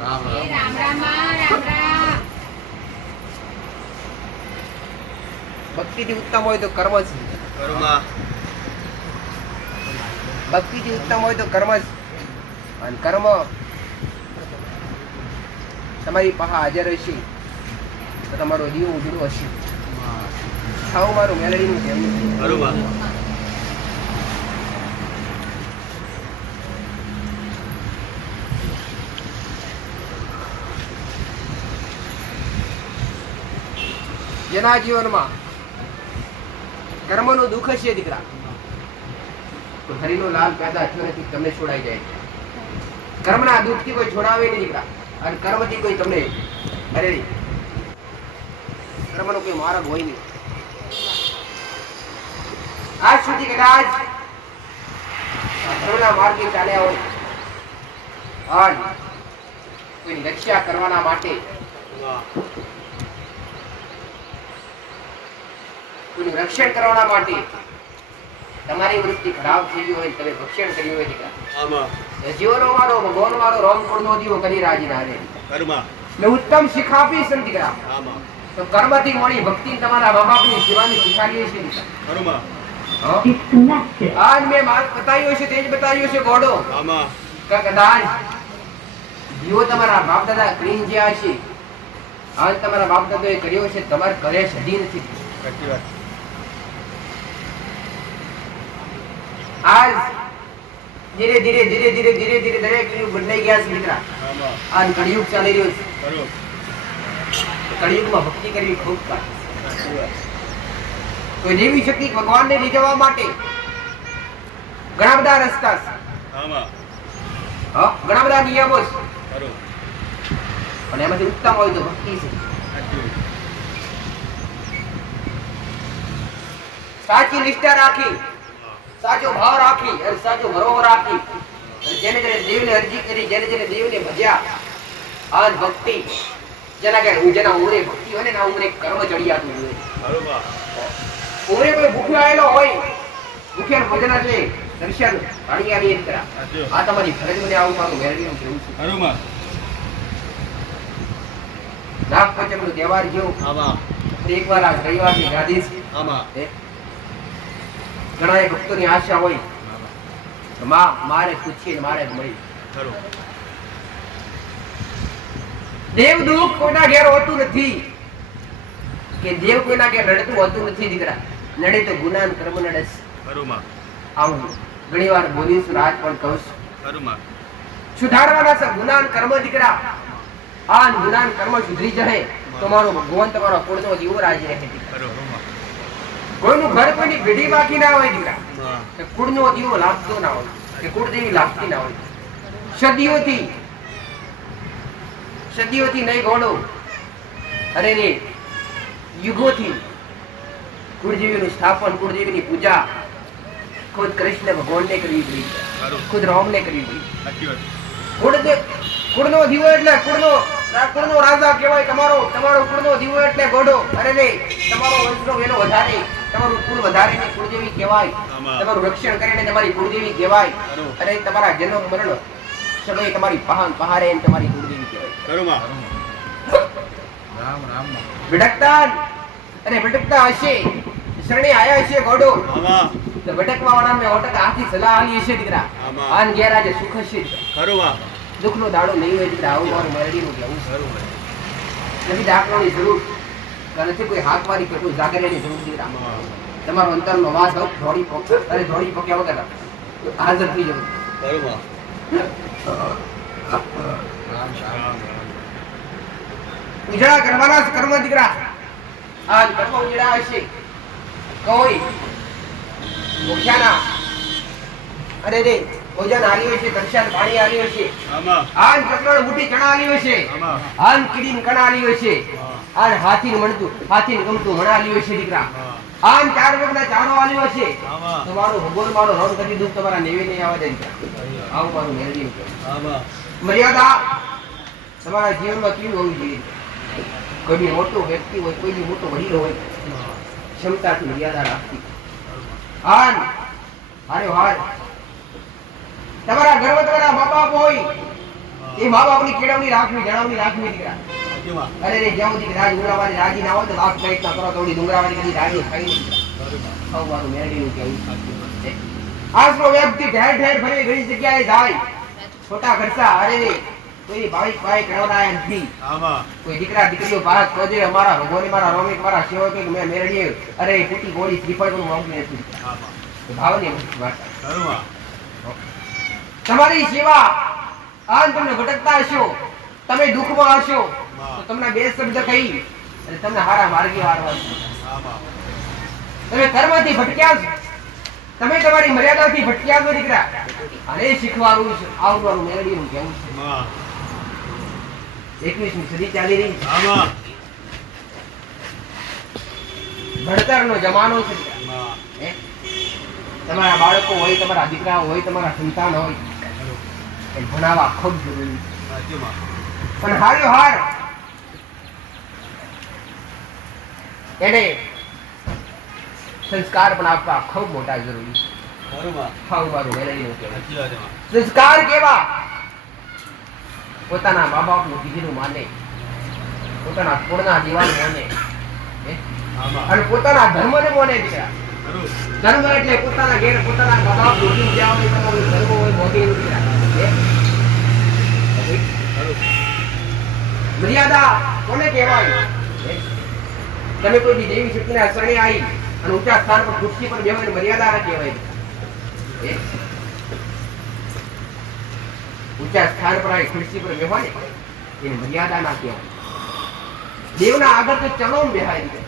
રામ રામ રામ રામ રામ. ભક્તિથી ઉત્તમ હોય તો કર્મ જ. ભક્તિથી ઉત્તમ હોય તો કર્મ જ. અને કર્મ તમારી પાસે હાજર હશે તો તમારો દીવો ઉજળો હશે. ખાવું મારું મેલડીનું કહેવું છે. બરોબર. જેના જીવનમાં કર્મનું દુઃખ છે દીકરા, તો હરિનો લાભ પેદા થયો નથી, તમને છોડાઈ જાય. કર્મના દુઃખથી કોઈ છોડાવે નહીં દીકરા, અને કર્મથી કોઈ તમને અરે નહીં. કર્મનો કોઈ માર્ગ હોય નહીં. આજ સુધી કદાચ કર્મના માર્ગે ચાલ્યા હોય અને કોઈની રક્ષા કરવાના માટે, કોઈનું રક્ષણ કરવાના માટે તમારી વૃત્તિ ખરાબ થઈ ગઈ હોય, તમે ભક્ષણ કર્યું હોય દીકરા, જીવનો મારો ભગવાન મારો રોમકુળનો દીવો કરી રાજી ના રે. મેં ઉત્તમ શીખ આપી છે દીકરા, તો કર્મથી મળી ભક્તિ તમારા મા બાપની સેવાની શીખાડી છે દીકરા. આજ મેં બતાવ્યો છે, તે જ બતાવ્યો છે ગોડો, કદાચ જીવો તમારા બાપ દાદા કરીને જ્યાં છે, આજ તમારા બાપ દાદાએ કર્યો છે, તમારે ઘરે સદી નથી. આજ ધીરે ધીરે ધીરે ધીરે ધીરે ધીરે દરેક યુગ બદલાઈ ગયા છે દીકરા. આ કળિયુગ ચાલી રહ્યો છે. કળિયુગમાં ભક્તિ કરવી ખૂબ કાઢ. કોઈ દેવી શક્તિ ભગવાનને લઈ જવા માટે ઘણા બધા રસ્તા છે, ઘણા બધા નિયમો છે, પણ એમાંથી ઉત્તમ હોય તો ભક્તિ છે. સાચી નિષ્ઠા રાખી, સાચો ભાવ રાખી અને સાચો ભરોસો રાખી, જેને જેને દેવને અરજી કરી, જેને જેને દેવને ભજ્યા, આ ભક્તિ જેના કે જેના ઉમરે ભક્તિ હોય ને, ના ઉમરે કર્મ ચડિયાતું હોય. ઉમરે કોઈ ભૂખ્યો આવેલો હોય, ભૂખ્યા ભજન એટલે દર્શન પાણી આવી દીકરા. આ તમારી ફરજ મને આવું મારું મેળવીનું કેવું છે. નાગ પંચમનો તહેવાર ગયો, એકવાર આ રવિવારની ગાદી છે. ઘણા ભક્તોની આશા હોય મારે પૂછીને મારે જ મળી. દેવ દુઃખ કોઈના ઘેર હોતું નથી, કે દેવ કોઈના ઘેર લડતું હોતું નથી દીકરા. લડે તો ગુના કર્મ લડે છે. આવું ઘણી વાર બોલીશું, રાત પણ કહું છું. સુધારવાના છે ગુના કર્મ દીકરા. આ ગુના કર્મ સુધરી જાય તો મારો ભગવાન તમારો કુળનો દીવો રાજી રહે. કોઈનું ઘર કોઈની પેઢી બાકી ના હોય દીકરા, કુળનો દીવો લાગતો ના હોય, કે કુળદેવી લાગતી ના હોય. સદીઓથી નહીં ગોળો, અરે રે યુગોથી કુળદેવીનું સ્થાપન, કુળદેવીની પૂજા ખુદ કૃષ્ણ ભગવાનને કરવી પડી, ખુદ રામને કરવી પડી. કુળનો દીવો એટલે કુળનો રાજા કહેવાય. તમારો કુળનો દીવો એટલે ગોડો. અરે રે તમારો વંશનો વેલો વધારે, તમારું કુળ વધારે ને કુળદેવી કહેવાય. તમારું રક્ષણ કરીને તમારી કુળદેવી કહેવાય. અને તમારા જન્મ મરણ સમય તમારી પહારે તમારી કુળદેવી કહેવાય. ભટકતા હશે, શરણે આયા હશે ગોડો, તો ભટકવા વાળાને ઓટક આથી સલાહ આલી હશે દીકરા. આન ઘેર આજે સુખ હશે, દુઃખનો દાડો નહીં હોય દીકરા. આવું મારું મેરડીનું કહેવું છે. નથી દાખલાની જરૂર, નથી કોઈ હાથ મારી કે કોઈ જાગરેની જરૂર દીકરા. તમારો અંતરનો વાસ ધોળી પક્યા વગર હાજર થઈ જવું. ઉજળા કરવાના કર્મ દીકરા. આ કર્મ ઉજળા હશે, કોઈ ભૂખ્યાના અરે રે ભોજન આલ્યું હશે, દર્શન પાણી આલ્યું હશે, આન ચકરણ બુટી ચણા આલ્યું હશે, આન કીડીન કણા આલ્યું હશે, આન હાથીન ગમતું મણા આલ્યું હશે દીકરા. આન ચાર વગના ચારો આલ્યો હશે, તમારો ભગવાન મારો રોગ કરી દુઃખ તમારા નેવે નહીં આવે દીકરા. આવું મારું મેળવી છે. મર્યાદા તમારા જીવનમાં કેવી હોવી જોઈએ? કોઈ મોટો વ્યક્તિ હોય, કોઈ મોટો વડીલ હોય, ક્ષમતાથી મર્યાદા રાખતી. આન હારે હાર તમારા ઘરમાં તમારા મા બાપ હોય, એ મા બાપની કેળવણી રાખવી, જણાવણી રાખવી દીકરા. અરે રે જ્યાં સુધી રાજ ઉડાવવાની રાજી ના હોય તો લાખ પ્રયત્ન કરો તો ડુંગરાવાળી કદી રાજી થાય નહીં. સૌવાનું મેળવીનું કેવું. આજનો વ્યક્તિ ઠેર ઠેર ફરી ઘણી જગ્યાએ જાય, ખોટા ખર્ચા. અરે રે કોઈ ભાઈ ભાઈ કરાવડાય નથી. કોઈ દીકરા દીકરીઓ ભારત ખોજે અમારા ભગવાને મારા રોમિક મારા સેવક કે મેં મેળવીએ. અરે ટૂટી ગોળી શ્રીફળ પણ માંગી નથી. ભાવની વાત. તમારી સેવા આજ તમને ભટકતા હશો, તમે દુઃખમાં હશો તો તમને બે શબ્દ કહી અને તમને હારા માર્ગે વાળવા. તમે કર્મથી ભટક્યા છો, તમે તમારી મર્યાદાથી ભટક્યા છો દીકરા. અને શીખવાનું છે આવવાનું મેળવીનું કેવું છે. 21મી સદી ચાલી રહી છે. ભણતરનો જમાનો છે. તમારા બાળકો હોય, તમારા દીકરા હોય, તમારા સંતાન હોય, એ ભણાવવા ખૂબ જરૂરી છે. પણ હાર્યો હાર એને સંસ્કાર પણ આપવા ખૂબ મોટા જરૂરી છે. સંસ્કાર કેવા? પોતાના મા બાપનું કીધેલું માને, પોતાના કુળના દીવાન માને અને પોતાના ધર્મને માને દીકરા. ધર્મ એટલે પોતાના ઘેર પોતાના મા બાપ રોટી જ્યાં હોય તમારું ધર્મ હોય મોટી દીકરા. મર્યાદા કોને કહેવાય? તમે કોઈ બી દેવી શક્તિના શરણે આવી અને ઊંચા સ્થાન પર ખુરશી પર બેહો, મર્યાદા ના કહેવાય. ઊંચા સ્થાન પર આવી ખુરશી પર બેહો ને એને મર્યાદા ના કહેવાય. દેવના આગળ તો ચરણોમાં બેહાય દીકરા.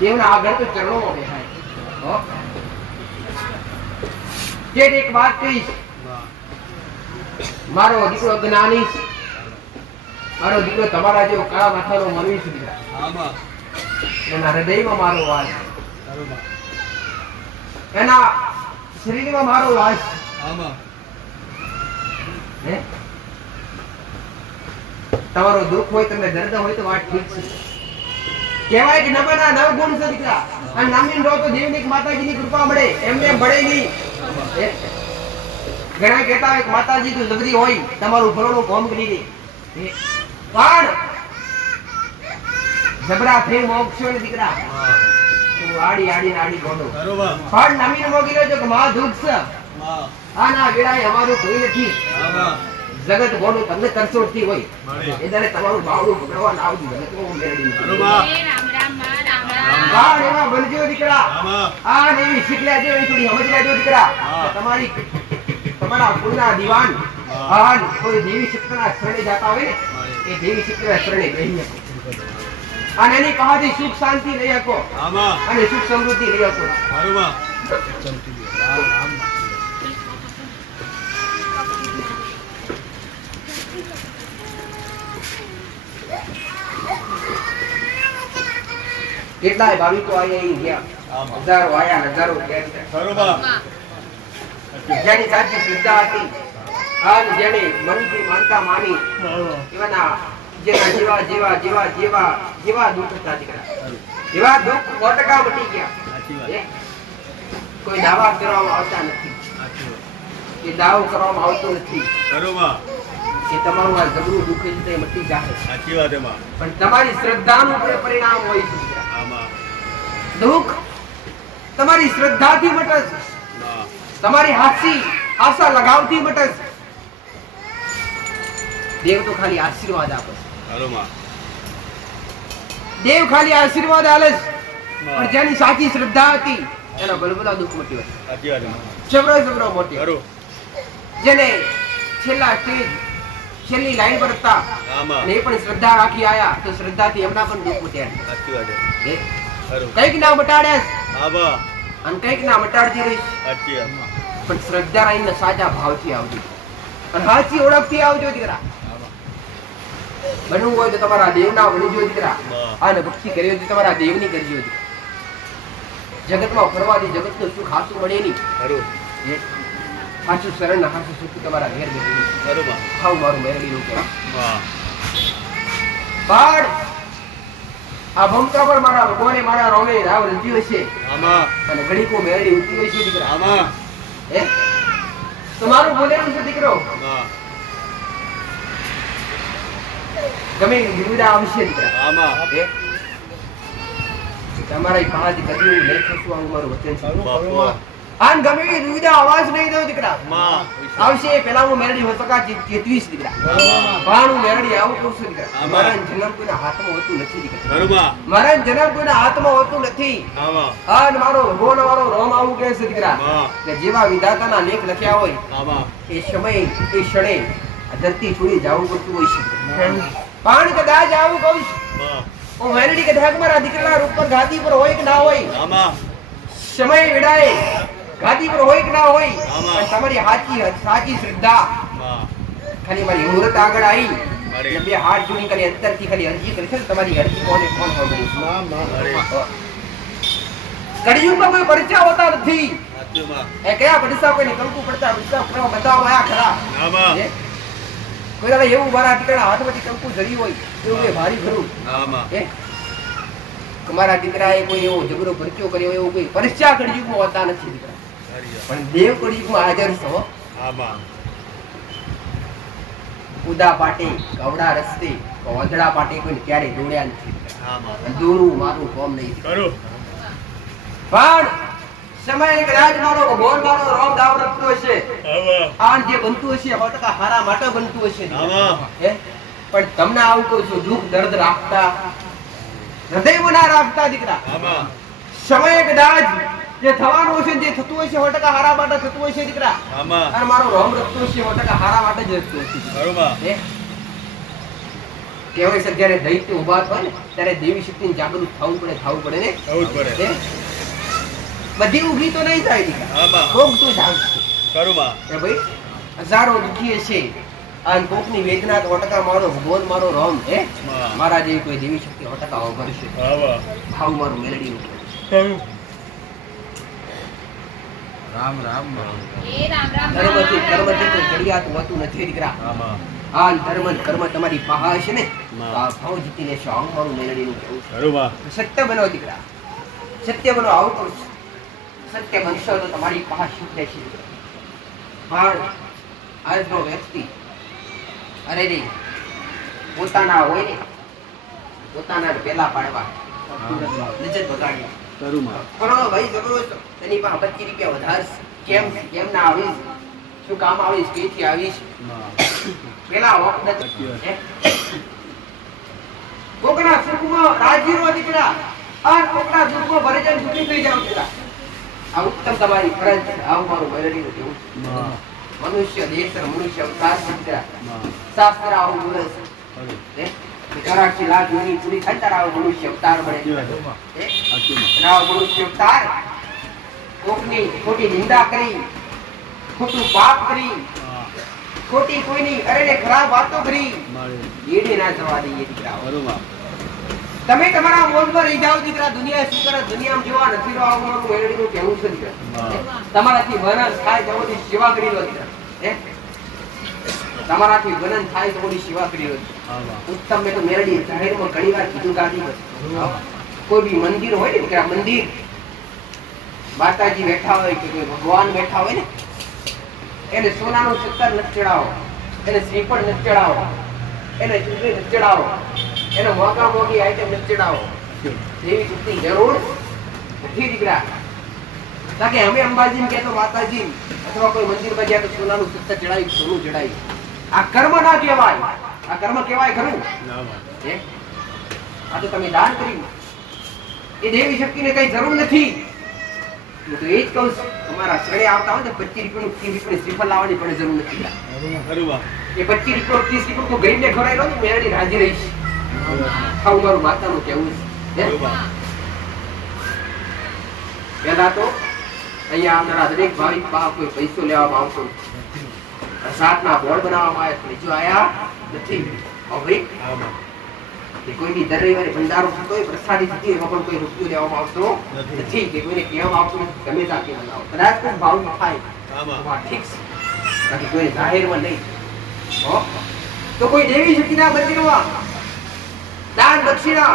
દેવના આગળ તો ચરણોમાં બેહાય. એક વાત કહીશ, મારો દીકરો જ્ઞાની છે, મારો દીકરો તમારા જેવો કાળા માથાનો મનવી છે દીકરા. એના હૃદયમાં મારો વાસ, એના શરીરમાં મારો વાસ. તમારો દુઃખ હોય, તમને દર્દ હોય તો વાત ઠીક છે. કહેવાય કે નવના નવ ગુણ છે દીકરા. અને નામની રો તો દેવની માતાજીની કૃપા મળે, એમને મળે નહીં. ઘણા કહેતા હોય કે માતાજી તો જબરી હોય, તમારું ભરણું કોમ કરી દે. પણ જબરા થઈ મોક્ષો ને દીકરા. આડી આડી આડી ગોડો પણ નમીન મોગી લેજો કે માં દુઃખ છે. આના વેળાએ અમારું કોઈ નથી. જગત ગોડું તમને તરસોડતી હોય એ દાડે તમારું બાવડું પકડવા ના આવતું. જગત નું મેળવી એવા બનજો દીકરા. આ એવી શીખ લેજો, એવી થોડી સમજ લેજો દીકરા. તમારા કુળના દીવાન કોઈ દેવી શક્તિના શરણે જતા હોય ને, એ દેવી શક્તિના શરણે બેસી શકો અને એની પાસેથી સુખ શાંતિ લઈ શકો અને સુખ સમૃદ્ધિ લઈ શકો. કેટલાય ભાવિકો અહીંયા ગયા, હજારો આયા, હજારો ગયા. જેની સાચી શ્રદ્ધા હતી, આજ જેને મનથી માનતા માની, એવાના જેના જેવા જેવા જેવા જેવા જેવા દુઃખ હતા દીકરા, એવા દુઃખ 100% મટી ગયા. કોઈ દાવા કરવામાં આવતા નથી, એ દાવો કરવામાં આવતો નથી કે તમારું આ જબરું દુઃખ છે તે મટી જાય. પણ તમારી શ્રદ્ધાનું પરિણામ હોય છે. દુઃખ તમારી શ્રદ્ધાથી મટે છે, તમારી હાસી આશા લગાવથી મટે છે. દેવ તો ખાલી આશીર્વાદ આપે છે. દેવ ખાલી આશીર્વાદ આલે છે, પણ જેની સાચી શ્રદ્ધા હતી એનો બલબલા દુઃખ મટ્યો છે. જબરો જબરો મોટી. જેને છેલ્લા સ્ટેજ છેલ્લી લાઈન પર હતા અને એ પણ શ્રદ્ધા રાખી આયા તો શ્રદ્ધાથી એમના પણ દુઃખ મટ્યા. કઈક ના મટાડ્યા અને કઈક ના મટાડતી રહીશ, પણ શ્રદ્ધા રહીને સાચા ભાવથી આવજો અને સાચી ઓળખથી આવજો દીકરા. બનવું હોય તો તમારા દેવના બનજો દીકરા, અને ભક્તિ કરવી તો તમારા દેવની કરજો દીકરા. જગતમાં ફરવાથી જગતનું સુખ હાસું મળે નહીં, હાસું શરણ ને હાસું સુખ તમારા ઘેર બેઠું ખાવ મારું મેળવી કહેવાય. પણ આ ભમકા પર મારા ભગવાને મારા રોમે રાવ રચ્યું હશે અને ઘડીકો મેળવી ઉઠી હોય છે દીકરા. તમારું બોલેલું છે દીકરો, ગમે એવી દુવિધા આવશે દીકરા. આમાં હે? તમારા ઈ પાસેથી કદી એવું નહીં થતું, આવું મારું વચન છે. બાપા આન ગમે એવી દુવિધા અવાજ નહીં દો દીકરા. માં આવશે પેલા હું મેરડી હોતકા ચેતવીશ દીકરા. પણ હું મેરડી આવું કહું છું દીકરા. આમાં. મારા જન્મ કોઈના હાથમાં હોતું નથી દીકરા. બરોબર મારા જન્મ કોઈના હાથમાં હોતું નથી. આમાં આન મારો ભગવાન વાળો રોમ આવું કહે છે દીકરા. માં કે જેવા વિધાતાના લેખ લખ્યા હોય આમાં એ સમય એ ક્ષણે આ ધરતી છોડી જવું પડતું હોય છે. પણ કદાચ આવું કહું છું, માં હું મેરડી કદાચ મારા દીકરાના રૂપ પર ગાદી પર હોય કે ના હોય, આમાં સમય વેડાય ગાદી પર હોય કે ના હોય, આમાં. પણ તમારી સાચી શ્રદ્ધા માં ખાલી મારી મુહૂર્ત આગળ આવી અરે. એટલે બે હાથ જોડી કરી અંતરથી ખાલી અરજી કરી છે ને, તમારી અરજી કોને કોણ સાંભળી છે? અરે કળિયુગમાં કોઈ પરચા હોતા નથી. સાચું માં એ કયા પડસા કોઈને કંકુ પડતા પડસા કરવા બતાવવા આયા ખરા. આમાં હે? કોઈ દાડો એવું મારા દીકરાના હાથમાંથી કંકુ જરી હોય એવું મેં ભારી ભરું. આમાં હે? કે મારા દીકરાએ કોઈ એવો ઝઘડો પરચો કર્યો એવું કોઈ પરચા કળિયુગમાં હોતા નથી દીકરા. પણ દેવ કળિયુગમાં હાજર છો. આમાં ઉદા પાટે કવડા રસ્તે વાંદડા પાટે કોઈ ક્યારે દોડ્યા નથી. આમાં અને દોડવું મારું કોમ નહીં. કરું પણ સમય કદાચ મારો ભગવાન મારો રોમ દાવ રખતો હશે. આમાં આન જે બનતું હશે 100% હારા માટે બનતું હશે. આમાં હે? પણ તમને આવું કહું છું, દુઃખ દર્દ રાખતા હૃદયમાં ના રાખતા દીકરા. આમાં સમય કદાચ જે થવાનું હશે, જે થતું હશે 100% હારા માટે થતું હશે દીકરા. આમાં અને મારો રોમ રખતો હશે 100% હારા માટે જ રખતો હશે. બરોબર હે? કહેવાય છે જ્યારે દૈત્ય ઊભા થાય ને ત્યારે દેવી શક્તિને જાગૃત થવું પડે ને. થવું જ પડે હે? બધી ઊભી તો નહીં થાય દીકરા. આમાં કોક તો જાગશે. કરું માં એ ભાઈ હજારો દુખી હશે અને કોકની વેદના તો 100% મારો ભગવાન મારો રોમ હે માં મારા જેવી કોઈ દેવી શક્તિ 100% અવગણશે. આવા ભાવ મારું મેલડીનું. કરું રામ રામ એ રામ રામ ધર્મથી કોઈ ચડિયાતું હોતું નથી દીકરા. આમાં આ ધર્મ અને કર્મ તમારી પાસે હશે ને માં. તો આ ભાવ જીતી લેશો. આવું મારું મેલડીનું કહેવું છે. કરું માં સત્ય બનો દીકરા, સત્ય બનો. આવું કહું છું, સત્ય બનશો તો તમારી પાસે સુખ રહેશે. પણ આજનો વ્યક્તિ અરે રે પોતાના હોય ને પોતાના પેલા પાડવા નજર બગાડી. કરું માં ખરો ભાઈ ઝઘડો છે, તેની પાસે 25 રૂપિયા વધારશે. કેમ ના આવીશ, શું કામ આવીશ, કેથી આવીશ, માં પેલા વખત હે? કોકના સુખમાં રાજી રહો દીકરા, આ કોકના દુઃખમાં ભરે જાય દુઃખી થઈ જાવ દીકરા. આ ઉત્તમ તમારી ફરજ છે. આવું મારું મેલડીનું કહેવું છે. માં મનુષ્ય દેશ અને મનુષ્ય અવતાર છે દીકરા. માં શાસ્ત્ર આવું બોલે છે. કરું હે? કે 84 લાખ યોની પૂરી થાય ત્યારે આવો મનુષ્ય અવતાર મળે. હે? સાચું માં અને આવો મનુષ્ય અવતાર કોકની ખોટી નિંદા કરી, ખોટું પાપ કરી, ખોટી કોઈની અરે ખરાબ વાતો કરી, મારે એડી ના જવા દઈએ દીકરા. કરું માં તમે તમારા મોજમાં રહી જાઓ દીકરા. દુનિયા શું કરે, દુનિયામાં જેવા નથી રહો. આવું મારું મેલડીનું કહેવું છે દીકરા. હે? તમારાથી વનન થાય તો બધી સેવા કરી લો દીકરા. હે? તમારાથી વનન થાય તો બધી સેવા કરી લો. આમાં ઉત્તમ મેં તો મેલડી જાહેરમાં ઘણી વાર કીધું કાઢી. કોઈ બી મંદિર હોય ને દીકરા, મંદિર માતાજી બેઠા હોય કે કોઈ ભગવાન બેઠા હોય ને એને સોનાનું સત્તર નથી ચડાવો, એને શ્રીફળ નથી ચડાવો, એને ચૂંટણી નથી ચડાવો, એને મોંઘા મોંઘી આઈટમ નથી ચડાવો. દેવી શક્તિ જરૂર નથી દીકરા. તાકે અમે અંબાજી કે તો માતાજી અથવા કોઈ મંદિરમાં ગયા તો સોનાનું સત્તર ચડાવી, સોનું ચડાવી. આ કર્મ ના કહેવાય. આ કર્મ કહેવાય ખરું? હે? આ તો તમે દાન કર્યું. એ દેવી શક્તિને કઈ જરૂર નથી. હું તો એ જ કહું છું, તમારા શરણે આવતા હોય તો 25 રૂપિયાનું 30 રૂપિયાની શ્રીફળ લાવવાની પણ જરૂર નથી. કરું માં એ 25 રૂપિયા 30 રૂપિયા તો ગરીબને ખવડાવી લો ને, મેરડી રાજી રહીશ. આવું મારું માતાનું કહેવું છે. હે? કરું માં પહેલા તો અહીંયા આવનારા દરેક ભાવિક પાસે કોઈ પૈસો લેવામાં આવતો નથી. પ્રસાદના બોર્ડ બનાવવામાં આવ્યા પણ હજુ આયા નથી. હવે આમાં કે કોઈ બી દર રવિવારે ભંડારો થતો હોય, પ્રસાદી થતી હોય, એમાં પણ કોઈ રૂપિયો લેવામાં આવતો નથી. કે કોઈને કહેવામાં આવતું નથી ગમે ત્યાં કે બનાવો. કદાચ કોઈ ભાવ થાય આમાં તો આ ઠીક છે, બાકી કોઈ જાહેરમાં નહીં. હો? તો કોઈ દેવી શક્તિના મંદિરમાં દાન દક્ષિણા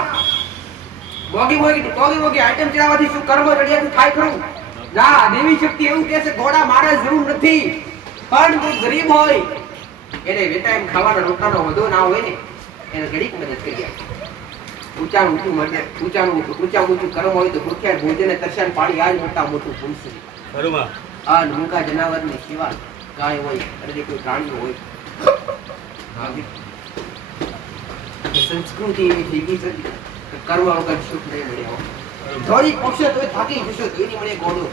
મોગી આઈટમ ચડાવવાથી શું કર્મ રડિયાતું થાય ખરું? ના, દેવી શક્તિ એવું કહે છે ઘોડા મારે જરૂર નથી. પણ કોઈ ગરીબ હોય એને બે ટાઈમ ખાવાના રોટલાનો વધુ ના હોય ને એને ઘડીક મદદ કરી આપે. ઊંચાનું ઊંચું કર્મ હોય તો ભૂખ્યા ભોજને તરસ્યાને પાણી આ જ મોટા મોટું પુરુષ. બરોબર. આ મૂંગા જનાવરની સેવા ગાય હોય અને કોઈ પ્રાણીઓ હોય. સંસ્કૃતિ એવી થઈ ગઈ છે કે કર્મ વગર સુખ નહીં મળ્યો. થોડી પક્ષે તો થાકી જશો તો એની મળે ગોળું.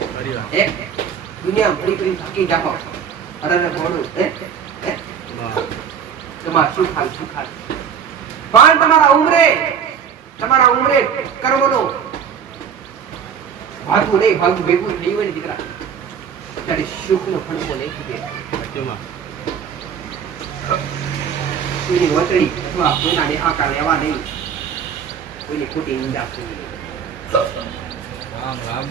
એક દુનિયા ભરી ભરી થાકી જાઓ. અરે ગોળું તમારે શું ખાય પણ તમારા ઉમરે કર્મનો ભાગવું નહીં ભાગવું ભેગું થઈ હોય ને દીકરા ત્યારે સુખનો ફણકો નહીં શકે. કોઈની વચડી અથવા કોઈના દેહાકાર લેવા નહીં, કોઈની ખોટી નિંદા કરવી નહીં. રામ રામ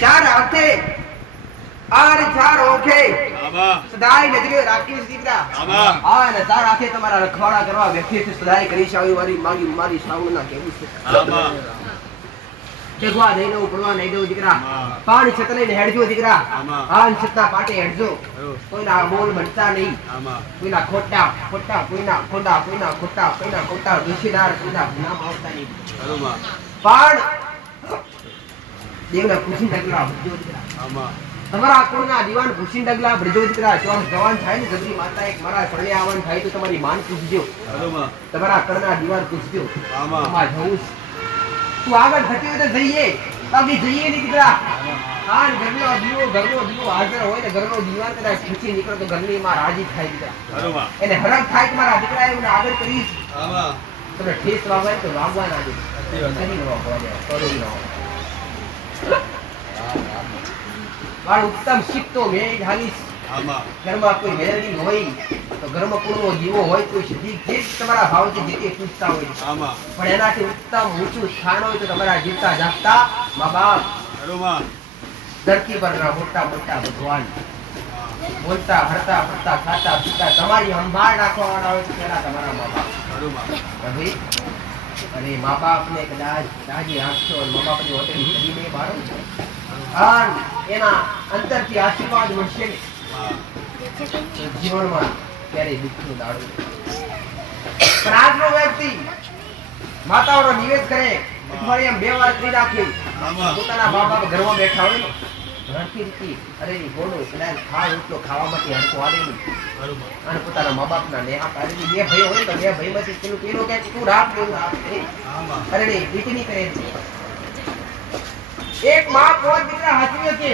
ચાર હાથે અને ચાર ઓખે સદાય નજરે રાખીશ દીકરા. હા અને ચાર હાથે તમારા રખવાડા કરવા વ્યક્તિ સદાય કરીશ આવી મારી સાવના કેવું છે. જગવા નહીં દઉં પડવા નહીં દઉં દીકરા. પાણી છત લઈને હેડજો દીકરા. હા છતના પાટે હેડજો. કોઈના મોલ બનતા નહીં, કોઈના ખોટા કોઈના ખોટા દુશીદાર કોઈના નામ આવતા નહીં. પણ દેવના ખુશી ડગલા ભરજો દીકરા. તમારા કોઈના દીવાન ખુશી ડગલા ભરજો દીકરા. જવાન થાય ને જબરી માતા એક મારા પરણે આવવાનું થાય તો તમારી માન પૂછજો. તમારા કરના દીવાન પૂછજો. આમાં જવું તું આગળ થતી હોય તો જઈએ, બાકી જઈએ નહીં દીકરા. હા ઘરનો દીવો હાજર હોય ને ઘરનો દીવાન કદાચ ખુશી નીકળે તો ઘરની માં રાજી થાય દીકરા. એને હરખ થાય કે મારા દીકરા એવું આગળ કરીશ. તમે ઠેસ વાગવાય તો વાગવા ના દે. ઉત્તમ શીખ તો મેં ઢાલીશ. ઘરમાં કોઈ મેળવી હોય તો ઘરમાં પૂર્વ દીવો હોય કોઈ સિદ્ધિ જે તમારા ભાવથી જે તે પૂછતા હોય પણ એનાથી ઉત્તમ ઊંચું સ્થાન હોય તો તમારા જીવતા જાગતા મા બાપ ધરતી પરના મોટા ભગવાન બોલતા હરતા ફરતા ખાતા પીતા તમારી સંભાળ રાખવા વાળા હોય તો પેલા તમારા મા બાપ. અને મા બાપને કદાચ તાજી રાખશો અને મા બાપની હોટેલ કરીને બાળો એના અંતરથી આશીર્વાદ મળશે ને જીવનમાં ક્યારે દુઃખનું દાડું. પણ આજનો વ્યક્તિ માતાઓનો નિવેદ કરે અઠવાડિયામાં 2 વાર કરી રાખે. પોતાના મા બાપ ઘરમાં બેઠા હોય ને રડતી રીતી અરે બોલો કદાચ ખાવા માટે હરકો આવે નહીં અને પોતાના મા બાપના નેહા કાઢી 2 ભાઈ હોય તો 2 ભાઈમાંથી પેલો કે તું રાખ દેવું અરે રીતની કરે. એક માં પોત દીકરા હાચવી છે.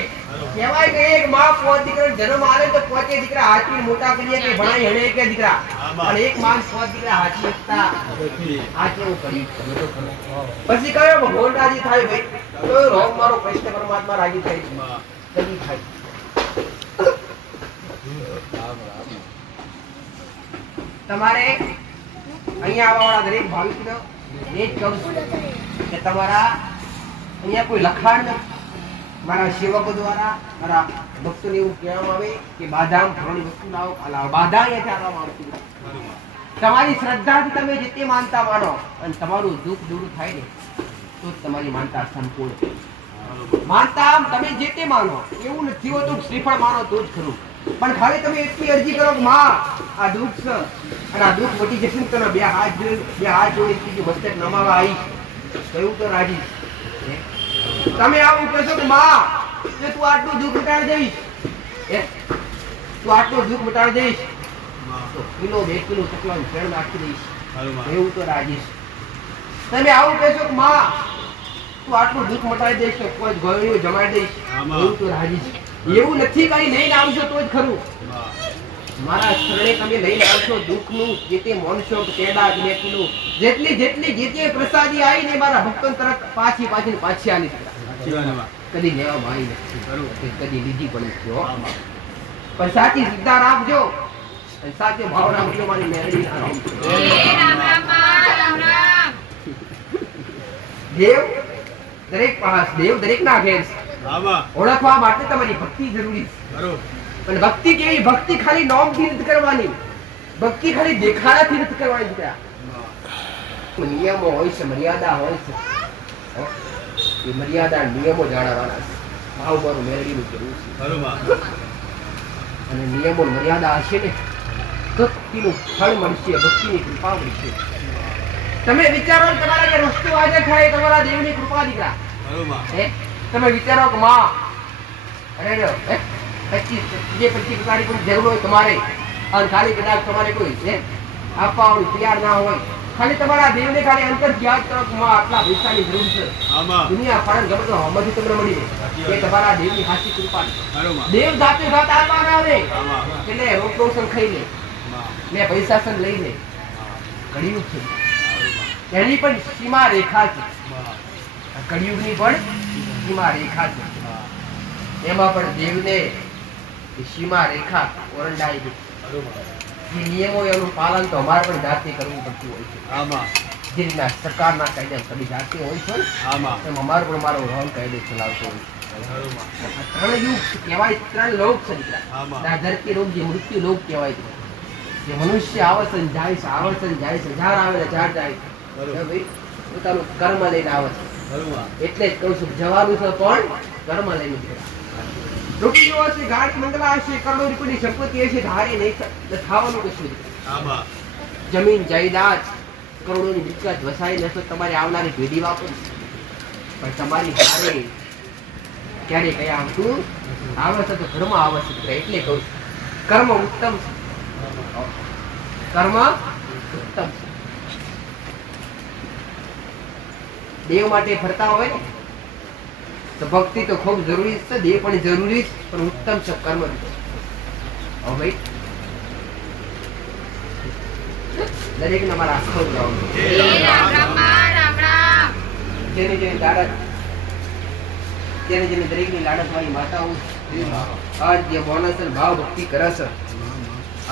કહેવાય કે એક માં પોત દીકરા જન્મ આલે તો પોતે દીકરા હાચવી મોટા કરીએ કે ભણાઈ હણે કે દીકરા. અને એક માં પોત દીકરા હાચવીતા હાચવું કરી પછી કયો ભગવાન રાજી થાય ભાઈ તો રોગ મારો કૃષ્ણ પરમાત્મા રાજી થાય કદી થાય. તમારે અહીંયા આવવાવાળા દરેક ભાવિકને એ જ કહું છું કે તમારા અહીંયા કોઈ લખાણ નથી. મારા સેવકો દ્વારા મારા ભક્તોને એવું કહેવામાં આવે કે બાધામ ફળની વસ્તુ લાવો બાધા અહીંયા ચાલવામાં આવતી. તમારી શ્રદ્ધાથી તમે જે તે માનતા માનો અને તમારું દુઃખ દૂર થાય ને તો તમારી માનતા સંપૂર્ણ. માનતા તમે જે તે માનો એવું નથી હોતું શ્રીફળ માનો તો જ ખરું. પણ ખાલી તમે એટલી અરજી કરો કે માં આ દુઃખ છે અને આ દુઃખ મટી જશે ને તમે 2 હાથ જોડી ત્રીજું મસ્તક નમાવા આવી કહ્યું તો રાજી. તમે આવું કહેશો કે માં કે તું આટલું દુઃખ મટાડી દઈશ તો કિલો 2 કિલો ચકલા ફેણ નાખી દઈશ એવું તો રાજી. તમે આવું કહેશો કે માં તું આટલું દુઃખ મટાડી દઈશ તો કોઈ ગળ્યું જમાડી દઈશ એવું તો રાજી. એવું નથી કઈ લઈને આવશો તો જ ખરું. મારા શરણે તમે લઈને આવશો દુઃખનું જે તે મોનશો તેડા જેટલું જેટલી જે તે પ્રસાદી આવીને મારા ભક્તો તરત પાછી આલી કદી લેવામાં આવી નથી કદી લીધી પણ નથી. પણ સાચી શ્રદ્ધા રાખજો અને સાચો ભાવ રાખજો મારી મેળવી દેવ દરેકના ઘેર છે. આમાં ઓળખવા માટે તમારી ભક્તિ જરૂરી છે. બરોબર પણ ભક્તિ કેવી? ભક્તિ ખાલી નોમથી નથી કરવાની, ભક્તિ ખાલી દેખાડાથી નથી કરવાની દીકરા. નિયમો હોય છે, મર્યાદા હોય છે. એ મર્યાદા નિયમો જાણવાના છે. ભાવ મારું મેળવીનું જરૂર છે. બરોબર અને નિયમો મર્યાદા હશે ને તો ભક્તિનું ફળ મળશે, ભક્તિની કૃપા મળશે. તમે વિચારો ને તમારા જે વસ્તુ આજે થાય તમારા દેવની કૃપા દીકરા. બરોબર હે? તમે વિચારો કે માં અરે રે, હે? 25 તારીખ ની જરૂર હોય તમારે અને ખાલી કદાચ તમારે કોઈ હે આપવા વાળું તૈયાર ના હોય, ખાલી તમારા દેવને ખાલી અંતર યાદ કરો કે માં આટલા પૈસાની જરૂર છે. આમાં દુનિયા ફળ ગમે તો હમણાં તમને મળી જાય. એ તમારા દેવની હાચી કૃપા છે. બરોબર દેવ જાતે જાત આવવાના આવે આમાં એટલે રોટલોસન ખાઈ લે ને પૈસાસન લઈ લે. કળિયુગ છે, એની પણ સીમા રેખા છે. કળિયુગની પણ સીમા રેખા છે. એમાં પણ દેવને સીમા રેખા ઓરંડાઈ ગઈ. એ નિયમો એનું પાલન તો અમારે પણ જાતે કરવું પડતું હોય છે. આમાં જે રીતના સરકારના કાયદા તમે જાતે હોય છો ને આમાં એમ અમારે પણ મારો રોહન કાયદો ચલાવતો હોય છે. બરોબર આ 3 યુગ કહેવાય, 3 લોક છે દીકરા. આમાં આ ધરતી લોક જે મૃત્યુ લોક કહેવાય છે. જે મનુષ્ય આવસન જાય છે, આવસન જાય છે, હજાર આવે ને હજાર જાય છે. બરોબર. હે ભાઈ, પોતાનું કર્મ લઈને આવે છે. બરોબર એટલે જ કહું છું જવાનું છે પણ કર્મ લઈને નીકળ્યા. રૂપિયો હશે, ગાડી મંગલા હશે, કરોડો રૂપિયાની સંપત્તિ હશે, ધારે નહીં થવાનું કશું નહીં. આમાં જમીન જાયદાદ કરોડોની મિલકત વસાઈ લેશો, તમારી આવનારી પેઢી વાપરશે. પણ તમારી ધારે ક્યારે કઈ આવતું આવે છે તો કર્મ આવે છે. એટલે કહું છું કર્મ ઉત્તમ છે. કર્મ ઉત્તમ છે. દેવ માટે ફરતા હોય ને તો ભક્તિ તો ખૂબ જરૂરી છે, દેવ પણ જરૂરી છે, પણ ઉત્તમ છે કર્મ. હવે ભાઈ દરેક ને મારા આખો જેને જેને લાડત જેને દરેકની લાડત વાળી માતાઓ આજ જે બોનસ ભાવ ભક્તિ કરે છે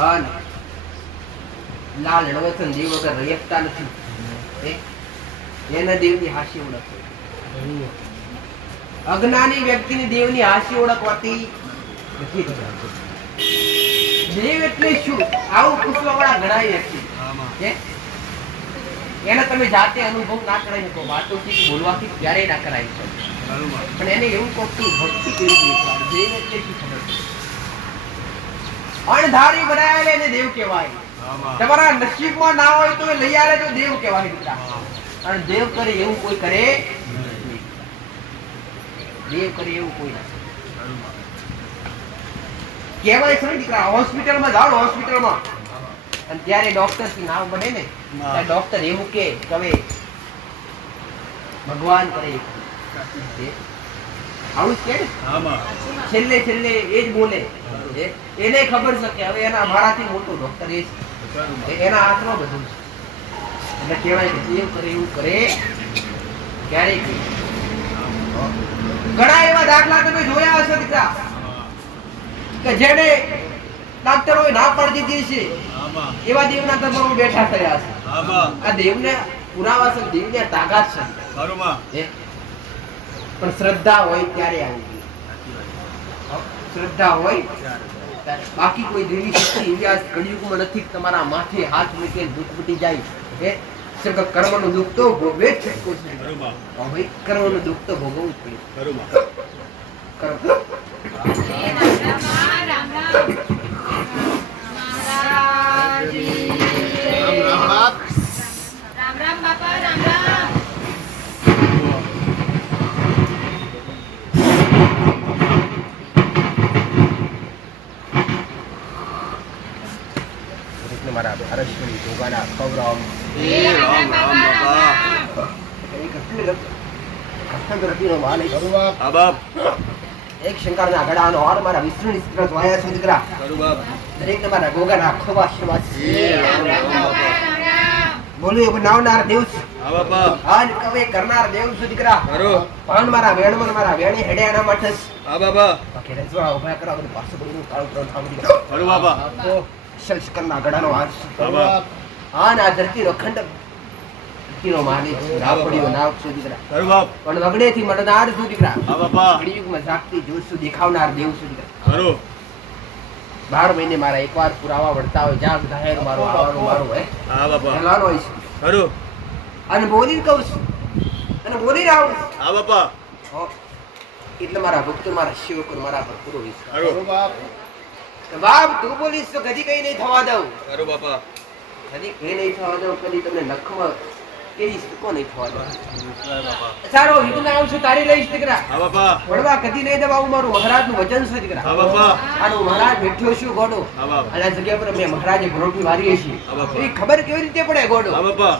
અને લાલ લડવસન દેવ વગર રયકતા નથી. એના દેવની હાસ્ય ઓળખ. અજ્ઞાની વ્યક્તિની દેવની હાસ્ય ઓળખવાથી નથી થતું. દેવ એટલે શું? આવું પૂછવા વાળા ઘણા વ્યક્તિ છે. એને તમે જાતે અનુભવ ના કરાવી શકો, વાતોથી બોલવાથી ક્યારેય ના કરાવી શકો. પણ એને એવું કહો કે ભક્તિ કેવી રીતે દેવ એટલે શું ખબર છે? અણધારી બનાવેલે એને દેવ કહેવાય. તમારા નસીબમાં ના હોય તો એ લઈ આવે તો દેવ કહેવાય દીકરા. અને દેવ કરે એવું કોઈ કરે નહીં. દેવ કરે એવું કોઈ ના કહેવાય છે દીકરા. હોસ્પિટલમાં જાઓ, હોસ્પિટલમાં અને ત્યારે ડોક્ટર થી નામ બને ને ત્યારે ડોક્ટર એવું કે હવે ભગવાન કરે આવું જ કે ને છેલ્લે છેલ્લે એ જ બોલે. એને ખબર છે કે હવે એના મારાથી મોટો ડોક્ટર એ છે, એના હાથમાં બધું છે. એટલે કહેવાય કે દેવ કરે એવું કરે ક્યારેય નહીં. ઘણા એવા દાખલા તમે જોયા હશે દીકરા કે જેને ડાક્ટરોએ ના પાડી દીધી છે, એવા દેવના દરબારમાં બેઠા થયા છે. આ દેવને પુરાવા છે, દેવને તાકાત છે. પણ શ્રદ્ધા હોય ત્યારે આવી ગઈ. શ્રદ્ધા હોય બાકી કોઈ દેવી શક્તિ ઇતિહાસ કળિયુગમાં નથી. તમારા માથે હાથ મૂકે દુઃખ મટી જાય. કર્મનું દુઃખ તો ભોગવે જ છે. ભાઈ કર્મનું દુઃખ તો ભોગવવું જ પડે. મારા હરેશ્વરી જોગાના કૌરવ એક શંકરના ગળાનો હાર મારા વિષ્ણુની સ્ત્રી જોયા છે દીકરા. દરેકને મારા ગોગાના ખૂબ આશીર્વાદ છે. બોલું એવું નાવનાર દેવ છે, આજ કવે કરનાર દેવ છું દીકરા. પાન મારા વેણમાં મારા વેણે હેડ્યાના માટે છે. રજવા ઉભા કરા બધું પાછું બધું કાળું કાળું થામ દીકરા. શંકરના ગળાનો હાર છે. આ ધરતી અખંડ શક્તિનો માલિક રાપડીઓ નાખશો દીકરા ખરું બાપ પણ વગડેથી મળનાર છું દીકરા હા બાપા કળિયુગમાં જાગતી જોશું દેખાવનાર દેવ છું દીકરા ખરું 12 મહિને મારા એકવાર પુરાવા વળતા હોય જાગ જાહેર મારો આવવાનું મારું હે હા બાપા પહેલાનો હોય છે ખરું અને બોલીને કહું છું અને બોલીને આવું છું. હા બાપા હો. એટલે મારા ભક્તો મારા સેવકો મારા પર પૂરો વિશ્વાસ ખરું તો બાપ તું બોલીશ તો કદી કઈ નહીં થવા દઉં ખરું બાપા કદી કઈ નહીં થવા દઉં કદી તમને નખમાં કેવી સુકો નહીં થવા દઉં બાપા સારો વિઘ્ન આવશે તારી લઈશ દીકરા હા બાપા વડવા કદી નહીં દબાવું મારું મહારાજનું વચન છે દીકરા હા બાપા આનું મહારાજ બેઠ્યો છું ગોડો હા બાપા અને આ જગ્યા પર મેં મહારાજે ભરોઠી વારી છે હા બાપા. એ ખબર કેવી રીતે પડે ગોડો હા બાપા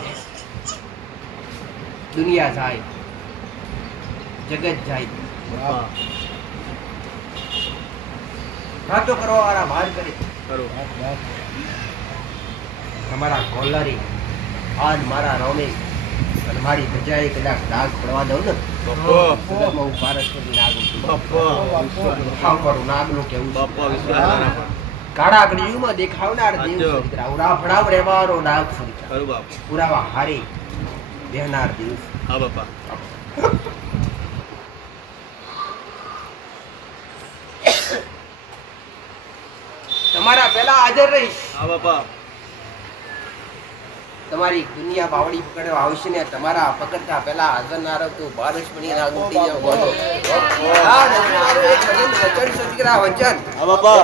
દુનિયા જાય જગત જાય બાપા વાતો કરવા વાળા માર કરે ખરું તમારા કોલરી આજ મારા રોમે અને મારી પ્રજાએ કદાચ ડાઘ પડવા દઉં ને બાપા કદાચ હું પારસપતિ નાગ છું. બાપા હા, મારું નાગનું કેવું છે. બાપા વિશ્વાસ કાળા કળિયુગમાં દેખાવનાર દેવ સાચો. છે દીકરા. ઉરા ફડાવ રહેવાનો નાગ છે દીકરા. ખરું બાપ પુરાવા હારે બેહનાર દેવ છે. હા બાપા તમારા પહેલા હાજર રહીશ હા બાપા તમારી દુનિયા બાવડી પકડવા આવશે ને તમારા પકડતા પહેલા હાજર ના રહો તો બારસ મણી ના ગુંટી જેવો ગોળો. હા, મારું એક વચન છે દીકરા, વચન હા બાપા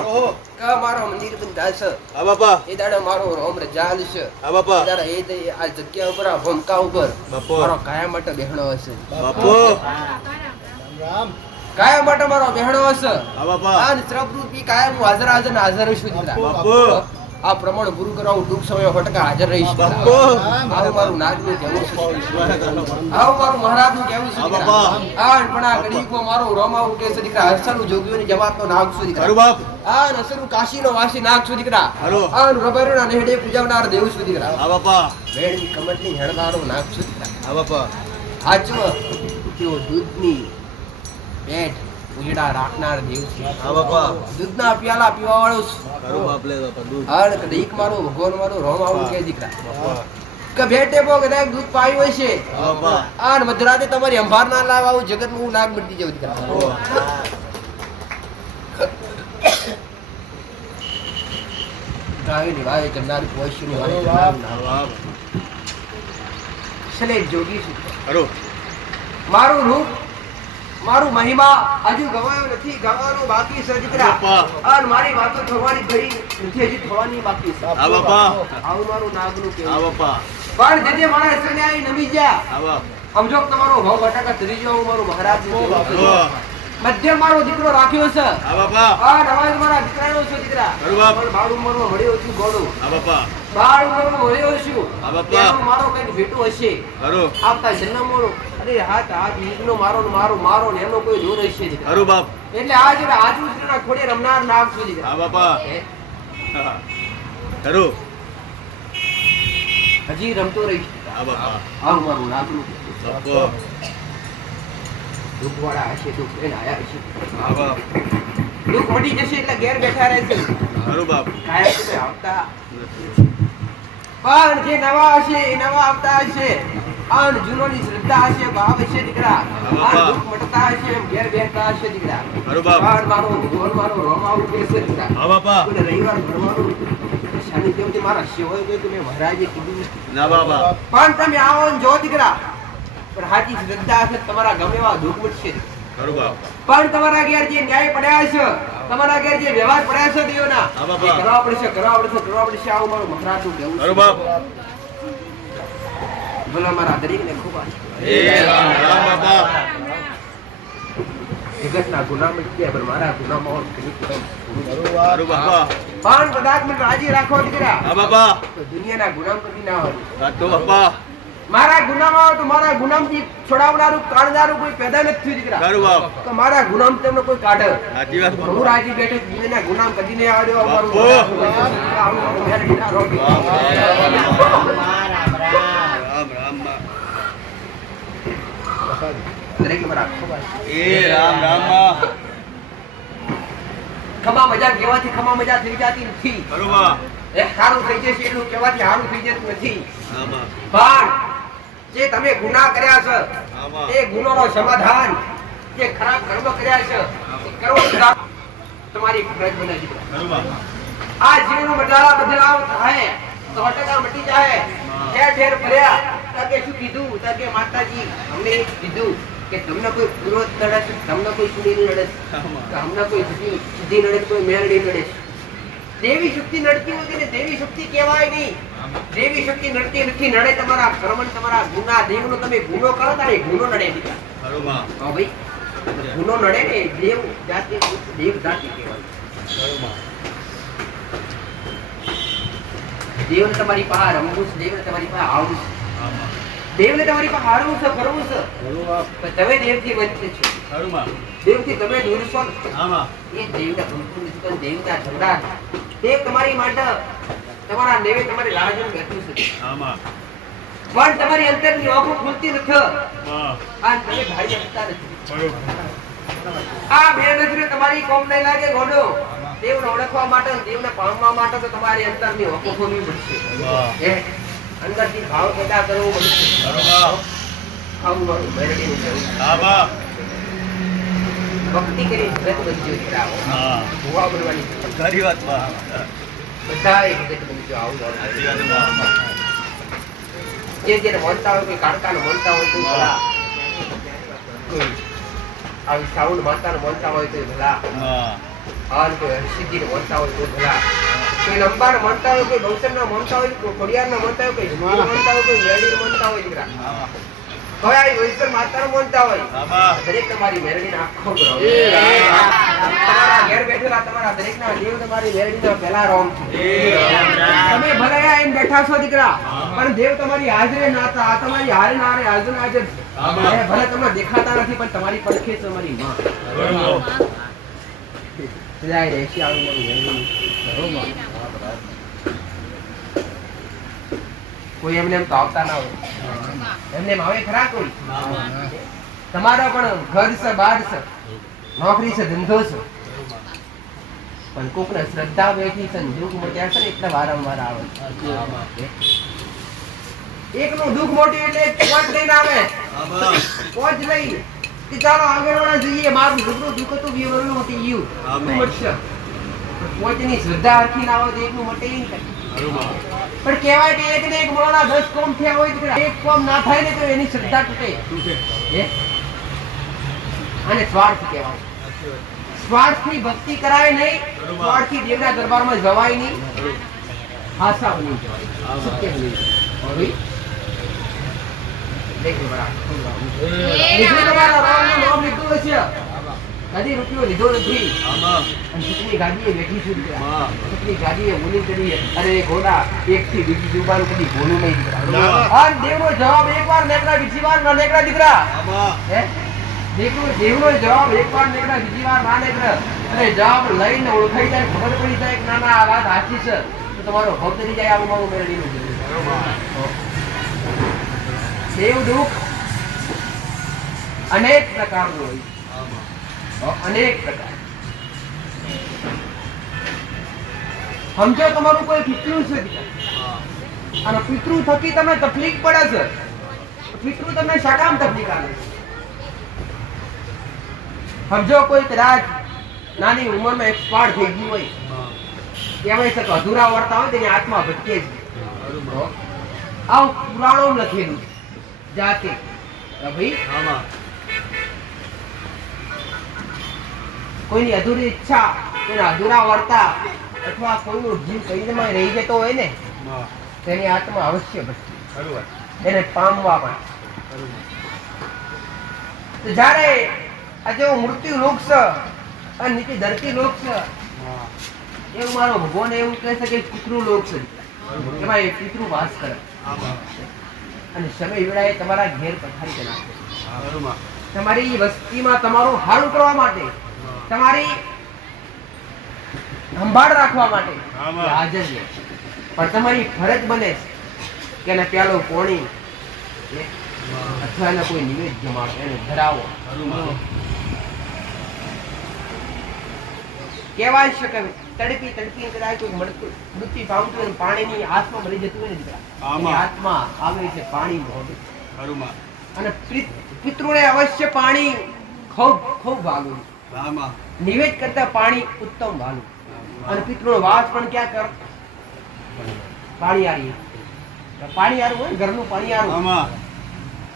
કે મારો મંદિર બંધાશે હા બાપા એ દાડે મારો રોમ રજાલ છે હા બાપા એ દાડે આ જગ્યા ઉપર આ ભૂમકા ઉપર બાપો. મારો કાયમ માટે બેહણો હશે બાપો કાયમ માટે મારો બેહણો હશે હા બાપા આ શ્રવૃત્તિ કાયમ હું હાજર હાજર ને હાજર રહીશ દીકરા. બાપો આ પ્રમાણ પૂરું કરવા હું ટૂંક સમય ફટકા હાજર રહીશ દીકરા. બાપો. આવું મારું નાગનું કહેવું છે વિશ્વાસ કરો. આવું મારું મહારાજનું કહેવું છે હા દીકરા. બાપા. આ પણ આ કળિયુગમાં મારો રોમાવું કે છે દીકરા હર્ષનું જોગીઓની જમાતનો નાગ છું દીકરા. ખરું બાપ આ નસરું કાશીનો વાસી નાગ છું દીકરા. હાલો. આ રબરના નેહડે પૂજાવનાર દેવ છું દીકરા. હા બાપા વેણની કમરની હેણનારો નાગ છું દીકરા. હા બાપા હાચમાં તેઓ દૂધની પેટ ઉજડા રાખનાર દેવ છે. હા બાપા દૂધના પ્યાલા પીવા વાળો છું. ખરું બાપ લે બાપા દૂધ હાલ કદીક મારો ભગવાન મારો રોમ આવું કે દીકરા. બાપા કે ભેટે પો કદાચ દૂધ પાયું હશે હા બાપા આ મધરાતે તમારી અંભાર ના લાવ આવું જગત હું નાગ મટી જાઉં દીકરા. ગાયની વાવે ચમનાર પોષની વાવે ચમનાર નાગ. બાપ સલેજ જોગી છું. ખરું મારું રૂપ મારું મહિમા હજુ ગવાયો નથી, ગવાનો બાકી છે દીકરા. બાપા. અને મારી વાતો થવાની ઘડી નથી, હજી થવાની બાકી છે. હા બાપા આવું મારું નાગનું હા કહેવું. બાપા પણ જેતે મારા સને આઈ નમી જા હા બાપ સમજો કે તમારો ભાવ બટાકા તરી ગયો હું મારું મહારાજ હા મધ્ય મારો દીકરો રાખ્યો છે. હા બાપા આ નવાજ મારા દીકરાનો છે દીકરા. ખરું બાપ. પણ બાળું મારું મળ્યો છું ગોળું. હા બાપા બાળું મારું મળ્યો છું. હા બાપા. તેનો મારો કંઈક ભેટો હશે. ખરું આવતા જન્મનો અરે હાથ હાથ ઈદનો મારો ને મારો મારો ને એનો કોઈ દૂર હશે દીકરા. ખરું બાપ એટલે આ જે આજુબાજુના ખોડે રમનાર નાગ છું દીકરા. હા બાપા હે? હા. ખરું હજી રમતો રહીશ. હા બાપા આવું મારું નાગનું બાપા દુઃખવાળા હશે દુઃખ લઈને આયા હશે. હા બાપ દુઃખ મટી જશે એટલે ઘેર બેઠા રહેશે. ખરું બાપ કાયમ તો કોઈ આવતા પણ જે નવા હશે એ નવા આવતા હશે. આન જૂનોની શ્રદ્ધા હશે, ભાવ હશે દીકરા. બાપા. આ દુઃખ મટતા હશે એમ ઘેર બેઠતા હશે દીકરા. ખરું બાપ પણ મારો ભગવાન મારો રોમાવું કે છે દીકરા. હા બાપા કોઈને રવિવાર ભરવાનું સાનિધ્યથી મારા સેવાય ગયું તો મેં મહારાજે કીધું નથી. ના બાપા પણ તમે આવો ને જો દીકરા પણ હાચી શ્રદ્ધા હશે તો તમારા ગમે એવા દુઃખ મટશે. ખરું બાપ પણ તમારા ઘેર જે ન્યાય પડ્યા છે, તમારા ઘેર જે વ્યવહાર પડ્યા છે દેવના, હા બાપા. એ કરવા પડશે કરવા પડશે આવું મારું મહારાજનું કહેવું છે. ખરું બાપ ભલા મારા દરેકને ખૂબ આશીર્વાદ. એ રામ રામ બાપા જગતના ગુનામ ગયા પણ મારા ગુનામાં ઘણી કુટુંબ. ખરું બાપા પણ કદાચ મને રાજી રાખો દીકરા હા બાપા તો દુનિયાના ગુનામ કદી ના હોય. સાચો બાપા મારા ગુનામાં હોય તો મારા ગુનામથી છોડાવનારું કાઢનારું કોઈ પેદા નથી થયું દીકરા. ખરું બાપ તો મારા ગુનામ તેમને કોઈ કાઢે. સાચી વાત હું બાપા રાજી બેઠો દુનિયાના ગુનામ કદી નહીં આવ્યો. અમારું બાપો. આવું મારું મેરડી ના રોકી. રામ રામ માં. દરેક મારા ખૂબ આશીર્વાદ. એ રામ રામ માં. ખમા મજા કહેવાથી ખમા મજા થઈ જતી નથી. ખરું બાપ એ સારું થઈ જશે એટલું કહેવાથી સારું થઈ જતું નથી. હા બાપ પણ જે તમે ગુનાહ કર્યા છે આમાં. તે ગુનાનો સમાધાન, જે ખરાબ કર્મ કર્યા છે એ કરો તમારી ફરજ બને છે. ખરું બાપા. આ જીવનો બદલાવ થાય તો 100% મટી જાય. ઠેર ઠેર ફર્યા તાકે શું કીધું, તાકે માતાજી અમને કીધું કે તમને કોઈ વિરોધ નડે છે, તમને કોઈ સુડી નડે છે, આમાં. કે અમને કોઈ સિદ્ધિ નડે છે, કોઈ મેળડી નડે છે. દેવી શક્તિ નડતી હોતી ને દેવી શક્તિ કહેવાય નહીં. દેવી શક્તિ નડતી નથી. નડે તમારા કર્મ, તમારા ગુના. દેવનો તમે ગુનો કરો તારે ગુનો નડે નહીં. ખરું માં. હા ભાઈ, ગુનો નડે ને દેવ જાતિ, દેવ જાતિ કહેવાય. ખરું માં. દેવને તમારી પાસે રમવું છે, દેવને તમારી પાસે આવવું છે, આમાં. દેવને તમારી પાસે હારવું છે, ફરવું છે. ખરું બાપ. પણ તમે દેવથી વંચિત છો, ખરું માં. દેવથી તમે દૂર છો. આમાં. એ દેવના ભૂલકું નિષ્કન, દેવના ઝઘડા. દેવ તમારી માટે તમારા નેવે તમારી રાહ જોઈને બેઠું છે. આમાં. પણ તમારી અંતરની આંખો ખુલતી નથી. હા. આ તમે ભારી આપતા નથી. ખરું. આ બે નજરે તમારી કોમ નહીં લાગે ગોડો. દેવને ઓળખવા માટે, દેવને પામવા માટે તો તમારી અંતરની આંખો ખોલવી પડશે. વાહ. એ અંદરથી ભાવ પેદા કરવો પડશે. ખરું બાપ. આવું મારું મેલડીનું કહેવું. આમાં. ભક્તિ કરી જગત બનજો દીકરાઓ. હા. ભૂવા બનવાની ખરી વાત બા. બધાએ જગત બનજો. આવું સાચી વાત બા. જેને માનતા હોય, કોઈ કાળકાને માનતા હોય તો ભલા, કોઈ આવી સાઉન્ડ માતાને માનતા હોય તો ભલા, હા. હાલ કોઈ હરસિદ્ધિને માનતા હોય તો ભલા, કોઈ લંબાને માનતા હોય, કોઈ ગૌસરને માનતા હોય, કોઈ ખોડિયારને માનતા હોય, કોઈ સિદ્ધિને માનતા હોય, કોઈ મેરડીને માનતા હોય દીકરા. આમાં. હવે આ વૈષ્ણવ માતાને માનતા હોય, આમાં. દરેક તમારી મેરડીને આખો કરો. તમારા ઘેર બેઠેલા તમારા દરેકના દેવ તમારી મેરડીના પહેલા રોમ છે. તમે ભલે આઈને બેઠા છો દીકરા, પણ દેવ તમારી હાજરે નાતા, આ તમારી હારે નારે હાજર હાજર છે. આમાં. એ ભલે તમને દેખાતા નથી પણ તમારી પડખે છે તમારી માં. ખરું માં. જય રેશી આવી મારું વહેલું. ખરું માં. કોઈ એમને એમ તો આવતા ના હોય. એમને એમ આવે ખરા કોઈ? તમારો પણ ઘર છે, બાર છે, નોકરી છે, ધંધો છે, પણ કોકને શ્રદ્ધા બેઠી છે ને દુઃખ મોટ્યા છે ને એટલે વારંવાર આવે. આમાં. એકનું દુઃખ મોટી એટલે એક પોચ લઈને આવે. આમાં. પોચ લઈ કે ચાલો આગળ જઈએ, મારું દુઃખનું દુઃખ હતું વિવરણું હતું ઈયું. આમે. તું મટશે. પોચની શ્રદ્ધા હરખી ના હોય તો એકનું મટે ઈ નહીં. ખરું માં. પણ કહેવાય કે એક ને એક મોણા 10 કોમ થયા હોય તો એક કોમ ના થાય ને તો એની શ્રદ્ધા તૂટે. હે? આને સ્વાર્થ કહેવાય. સ્વાર્થથી ભક્તિ કરાય નહીં, સ્વાર્થથી દેવના દરબારમાં જવાય નહીં, હાસા બની જવાય, સત્ય બની જવાય. હવે દેખો બરાબર. લીધું તમારા રામનું નામ લીધું હશે, કદી રૂપિયો લીધો નથી. આમાં. અને ચૂંટણી ગાદીએ બેઠી છું દીકરા. હા. ચૂંટણી ગાદીએ બોલી કરી, અરે ઘોડા એકથી બીજી જુબાન કદી બોલું નહીં દીકરા. ના. અને દેવનો જવાબ એકવાર નીકળ્યા, બીજી વાર ના નીકળ્યા દીકરા. આમાં. હે? દેવનો જવાબ એકવાર નીકળ્યા, બીજી વાર ના નીકળે. અને જવાબ લઈને ઓળખાઈ જાય, ખબર પડી જાય કે ના ના આ વાત સાચી છે, તો તમારો ભવ કરી જાય. આવું મારું મેળવીનું છે. ખરું માં. દેવ દુઃખ અનેક પ્રકારનું હોય. આમાં. અનેક પ્રકાર. સમજો તમારું કોઈ પિતૃ છે હા. અને પિતૃ થકી તમને તકલીફ પડે છે, પિતૃ તમને શા કામ તકલીફ આવે છે? સમજો કોઈ કદાચ નાની ઉંમરમાં એક્સપાયર થઈ ગયું હોય, હા. કહેવાય છે કે અધૂરા વર્તા હોય તેની આત્મા ભટકે છે. ખરું માં. આવું પુરાણો લખેલું છે જાતે. ભાઈ આમાં. કોઈની અધૂરી ઈચ્છા, કોઈના અધૂરા વર્તા અથવા કોઈનો જીવ કઈમાં રહી જતો હોય ને, હા. તેની આત્મા અવશ્ય ભટકે. ખરું વાત. એને પામવા માટે. ખરું માં. તો જ્યારે આ જેવો મૃત્યુ લોક છે અને નીચે ધરતી લોક છે, હા. એવું મારો ભગવાન એવું કહે છે કે પિતૃ લોક છે, એમાં એ પિતૃ વાસ કરે આમાં. અને સમય વેળાએ તમારા ઘેર પથારી કરી નાખે. ખરું માં. તમારી વસ્તીમાં તમારું સારું કરવા માટે, તમારી સંભાળ રાખવા માટે આમાં. હાજર છે. પણ તમારી ફરજ બને છે કે એને પ્યાલો પોણી લે, અથવા એને કોઈ નિવેદ જમાડો, એને ધરાવો. ખરું માં. કહેવાય છે કે તડપી તડપી કદાચ કોઈ મૃત્યુ પામતું હોય, પાણીની આત્મા મળી જતું હોય ને દીકરા, આમાં. એની આત્મા આવે છે પાણી મોઢે. ખરું માં અને પિતૃને અવશ્ય પાણી ખૂબ ખૂબ વાલું. હા માં નિવેદ કરતા પાણી ઉત્તમ વાલું. અને પિતૃનો વાસ પણ ક્યાં કર? પાણીયારી. પાણીયારું હોય ને, ઘરનું હા પાણીયારું. માં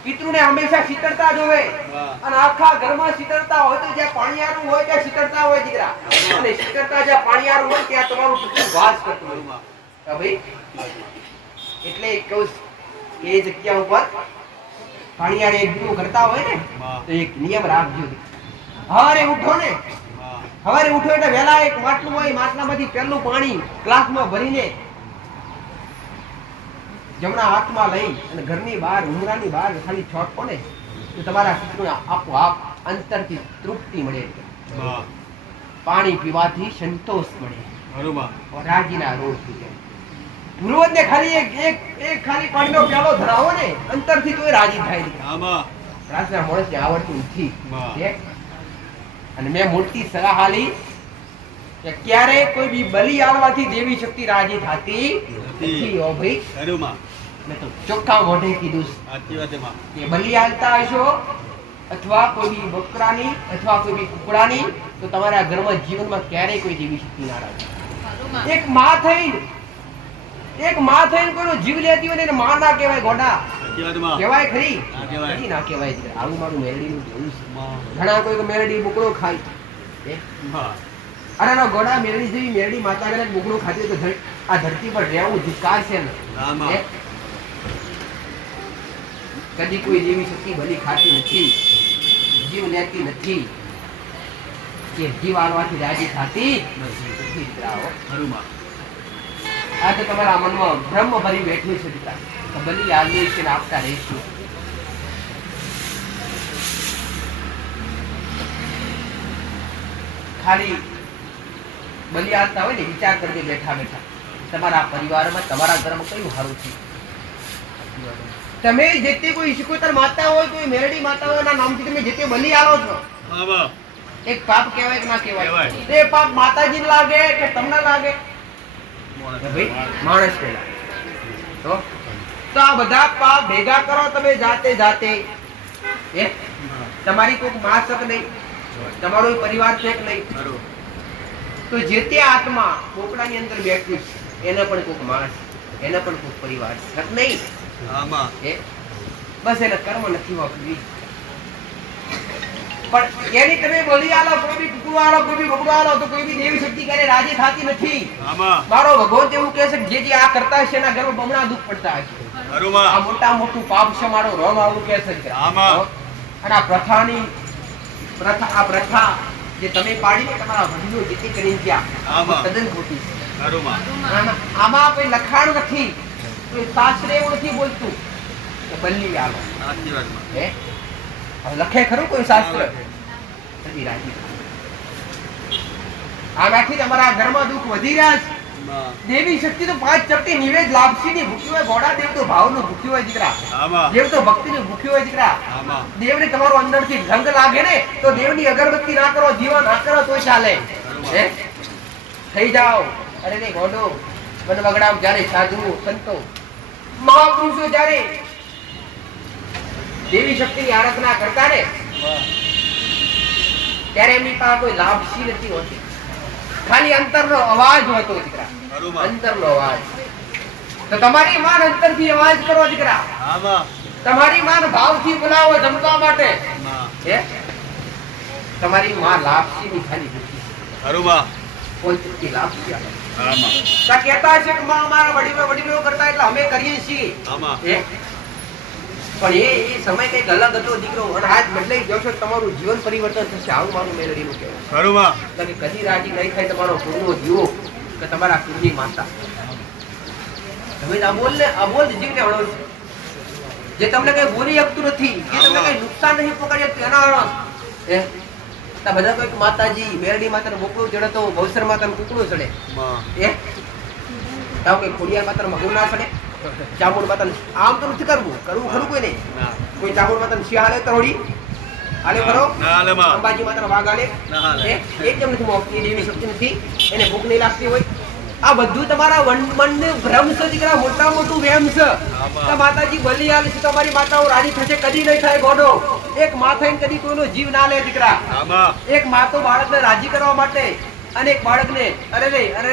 પિતૃને હંમેશા શીતળતા જોવે. હા. અને આખા ઘરમાં શીતળતા હોય તો જ્યાં પાણીયારું હોય ત્યાં શીતળતા હોય દીકરા. અને શીતળતા જ્યાં પાણીયારું હોય ત્યાં તમારું પિતૃ વાસ કરતું ખરું હોય. માં હા ભાઈ, એટલે કહું કે એ જગ્યા ઉપર પાણીયારે એક દીવો કરતા હોય ને માં તો એક નિયમ રાખજો. હવારે ઉઠો ને, માં હવારે ઉઠો એટલે વહેલા એક માટલું હોય, માટલામાંથી પહેલું પાણી ગ્લાસમાં ભરીને જમણા હાથમાં લઈ અને ઘરની બહાર ઉંબરાની બહાર ખાલી છોટકો ને તો તમારા પિતૃને આપોઆપ અંતરથી તૃપ્તિ મળે. માં પાણી પીવાથી સંતોષ મળે, ખરું માં રાજીના રોગ થઈ જાય. પૂર્વજને ખાલી એક ખાલી પાણીનો પ્યાલો ધરાવો ને અંતરથી તોય રાજી થાય. હા માં રાજના માણસને આવડતું નથી. વાહ. અને મેં મોટી સલાહ આલી કે ક્યારે કોઈ બી બલિ આલવાથી દેવી શક્તિ રાજી થતી નથી. ઓ ભાઈ, ખરું માં મેં તો ચોખ્ખા મોઢે કીધું છે સાચી વાત છે માં કે બલિ આલતા હશો અથવા કોઈ બી બકરાની અથવા કોઈ બી કુકડાની તો તમારા ઘરમાં જીવનમાં ક્યારેય કોઈ દેવી શક્તિ ના રાજી. એક માં થઈને કોઈનો જીવ લેતી હોય ને એને માં ના કહેવાય. ગોડા સાચી વાત માં કહેવાય ખરી? ના કહેવાય. નથી ના કહેવાય. આવું મારું મેરડીનું જોયું છે. માં ઘણા કોઈ મેરડી બુકડો ખાય. માં અરે ના ગોડા, મેરડી જેવી મેરડી માતા કરે બુકડો ખાતી તો આ ધરતી પર રહેવું ધિક્કાર છે ને. હા માં કદી કોઈ દેવી શક્તિ બલી ખાતી નથી, જીવ લેતી નથી, કે જીવ આલવાથી રાજી થતી નથી. ખરું માં આ તો તમારા મનમાં બ્રહ્મ ભરી બેઠું છે દીકરા. તો બલી આલવી છે ને આપતા રહીશું. ખાલી બલિ આલતા હોય ને વિચાર કરજે બેઠા બેઠા તમારા પરિવારમાં તમારા ઘરમાં કયું સારું છે. તમે જેતે કોઈ ઈશ્વર માતા હોય, કોઈ મેરડી માતા હોય ના નામથી તમે જેતે બલિ આલો છો, હા માં એક પાપ કહેવાય કે ના કહેવાય? કહેવાય. એ પાપ માતાજીને લાગે કે તમને લાગે? ભાઈ, માણસ ને લાગે. તો આ બધા પાપ ભેગા કરો તમે જાતે જાતે. તમારી કોઈક માં શક નહીં, તમારો પરિવાર છે કે નહીં, ખરું તો જે તે આત્મા પોપડાની અંદર બેઠું છે એને પણ કોઈક માણસ, એને પણ કોઈક પરિવાર છે કે નહીં? હા માં બસ એને કર્મ નથી વાપરવી. પણ એની તમે બલિ આલો, કોઈ બી કુકડું આલો, કોઈ બી બકડું આલો તો કોઈ બી દેવી શક્તિ ક્યારે રાજી થતી નથી. હા માં મારો ભગવાન એવું કહે છે કે જે આ કરતા હશે એના ઘરમાં બમણા દુઃખ પડતા હશે. ખરું આ માં મોટા મોટું પાપ છે મારો રોમ આવું કહે છે. આમાં. અને આ પ્રથા જે તમે પાડી ને તમારા વડીલો જેથી કરીને ગયા, આમાં. તદ્દન ખોટી છે. ખરું માં આમાં કોઈ લખાણ નથી, કોઈ શાસ્ત્ર એવું નથી બોલતું કે બલિ આલો. સાચી વાત માં હે? હવે લખે ખરું કોઈ શાસ્ત્ર? નથી રાજી. આનાથી તમારા ઘરમાં દુઃખ વધી રહ્યા છે. માં દેવી શક્તિ તો 5 ચપટી નિવેદ લાપસીની ભૂખી હોય. ઘોડા દેવ તો ભાવનું ભૂખ્યું હોય દીકરા. હા માં દેવ તો ભક્તિનું ભૂખ્યું હોય દીકરા. હા માં દેવને તમારો અંદરથી રંગ લાગે ને તો દેવની અગરબત્તી ના કરો, જીવા ના કરો તોય ચાલે. હે? થઈ જાઓ. અરે નહીં ગોડો, વન વગડાઓ જ્યારે સાધુઓ, સંતો, મહાપુરુષો જ્યારે દેવી શક્તિની આરાધના કરતા ને ત્યારે એમની પાસે કોઈ લાભશી નથી હોતી. ખાલી અંતરનો અવાજ હોતો દીકરા. ખરું માં અંતરનો અવાજ. તો તમારી માન અંતરથી અવાજ કરો દીકરા. હા માં તમારી માન ભાવથી બોલાવો જમવા માટે. માં હે? તમારી માં લાપસીની ખાલી ભૂખી છે. ખરું માં કોઈ ચૂકી લાપસી આપે. હા માં તા કહેતા છે કે માં અમારા વડીલો કરતા એટલે અમે કરીએ છીએ. હા માં હે? પણ એ સમય કઈક અલગ હતો દીકરો. અને આજ બદલાઈ ગયો છે, તમારું જીવન પરિવર્તન થશે. આવું મારું મેલડીનું કહેવું. ખરું માં એટલે કે કદી રાજી નહીં થાય તમારો કુળનો જીવો કે તમારા કુળની માતા. તમે આ બોલ જીવને હળો છો. જે તમને કઈ બોલી શકતું નથી, જે તમને કઈ નુકસાન નહીં પહોંચાડી શકતું એના હળો. હે? તા બધા કોઈક માતાજી, મેરડી માતાનું બોકડું ચડે તો ભવસર માતાનું કુકડું ચડે. માં હે? તાવ કઈ ખોડિયાર માતાનું મગું ના ચડે? ચામુંડ માતાનું આમ તો નથી કરવું ખરું કોઈ નહીં. ના કોઈ ચામુંડ માતાનું સિંહ હાલે તરોડી હાલે કરો, ના હાલે માં અંબાજી માતાનો વાઘ હાલે. ના હાલે. હે? એક જેમ નથી મોકતી, દેવી શક્તિ નથી, એને ભૂખ નહીં લાગતી હોય. આ બધું તમારા મનનું ભ્રમ છે દીકરા, મોટા મોટું વહેમ છે. કે માતાજી બલી આલે છે, તમારી માતાઓ રાજી થશે, કદી નહીં થાય ગોડો. એક માં થઈને કદી કોઈનો જીવ ના લે દીકરા. એક માં તો બાળકને રાજી કરવા માટે અને એક બાળકને અરે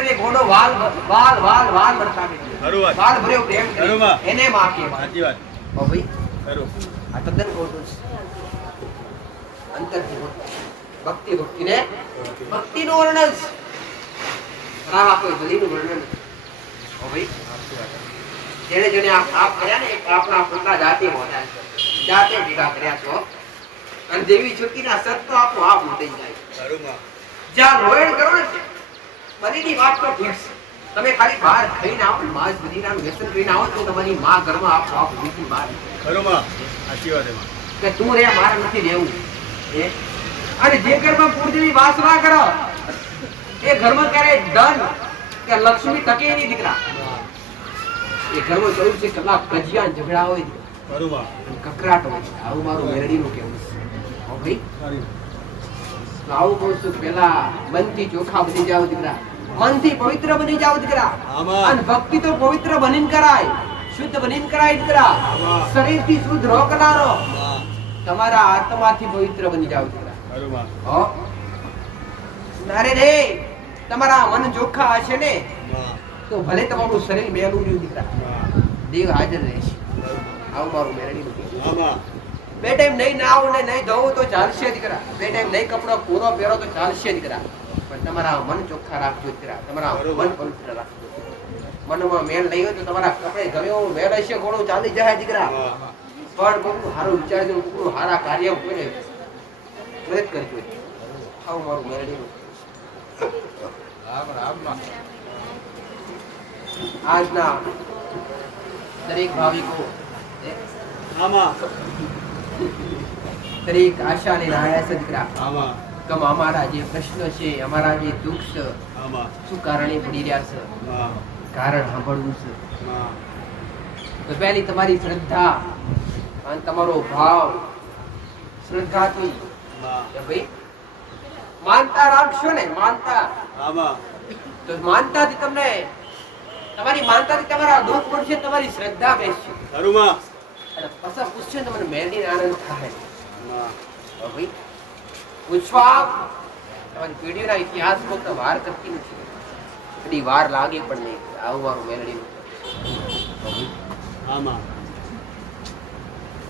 રે ગોડો વાલ વાલ વાલ વાલ બરસાવે છે. વાલ ભર્યો પ્રેમ કરી એને માં કહેવાય. સાચી વાત. ઓ ભાઈ ખરું. આ તદ્દન ખોટું છે. અંતરથી ભક્તિને ભક્તિનું વર્ણન છે. આ કોઈ બલીનું વર્ણન નથી. ઓ ભાઈ જેણે આપ કર્યા ને આપણા પોતા જાતે મોટા છે, જાતે ભેગા કર્યા છો. અને દેવી છૂટીના સત તો આપણો આપ ઉતરી જાય. જ્યાં રોયણ કરો ને બલીની વાત તો ઠીક છે. તમે ખાલી બહાર ખાઈને આવો, માસ બલીનાનું વ્યસન કરીને આવો તો તમારી માં ઘરમાં આપો આપ ઉતરી બહાર. સાચી વાત એમાં. કે તું રે મારે નથી રહેવું. અને જે ઘરમાં પૂર્તિની વાસ ના કરો એ ઘરમાં ક્યારે ધન કે લક્ષ્મી ટકે નહીં દીકરા. એ ઘરમાં 24 કલાક કજિયા ને ઝઘડા હોય, કકરાટ હોય. આવું મારું મેરડીનું કહેવું છે. હો ભાઈ આવું કહું છું, પેલા મનથી ચોખા બની જાવ દીકરા, મનથી પવિત્ર બની જાવ દીકરા. અને ભક્તિ તો પવિત્ર બનીને કરાય, શુદ્ધ બનીને કરાય દીકરા. શરીરથી શુદ્ધ રો કરારો, તમારા આત્માથી પવિત્ર બની જાવ દીકરા. હો નારે રે તમારા મન ચોખ્ખા હશે ને તો ભલે તમારું શરીર મેલું રહ્યું દીકરા, દેવ હાજર રહેશે. આવું મારું મેરડીનું કહેવું. બે ટાઈમ નહીં નાવ ને નહીં ધોવું તો ચાલશે દીકરા, બે ટાઈમ નહીં કપડો પૂરો પહેરો તો ચાલશે દીકરા, પણ તમારા મન ચોખ્ખા રાખજો દીકરા, તમારા મન પવિત્ર રાખજો. મનમાં મેલ નહીં હોય તો તમારા કપડે ગમે મેલ હશે ઘણું ચાલી જાય દીકરા. પણ બહુ સારું વિચારજો, બહુ સારા કાર્ય કોઈને મદદ કરજો. આવું મારું મેરડીનું. આજના દરેક ભાવિકો દરેક આશા લઈને આવ્યા છે દીકરા. કે અમારા જે પ્રશ્ન છે, અમારા જે દુઃખ છે, શું કારણે પડી રહ્યા છે, કારણ સાંભળવું છે. તો પહેલી તમારી શ્રદ્ધા અને તમારો ભાવ. શ્રદ્ધા તો ભાઈ માનતા રાખશો ને, માનતા તો માનતાથી તમને તમારી માનતાથી તમારા દુઃખ પડશે, તમારી શ્રદ્ધા બેસશે. અને પછી પૂછશે ને તમને મેરડીને આનંદ થાય. ભાઈ પૂછવા તમારી પેઢીના ઇતિહાસમાં તો વાર કરતી નથી, બધી વાર લાગે પણ નહીં. આવું મારું મેરડીનું.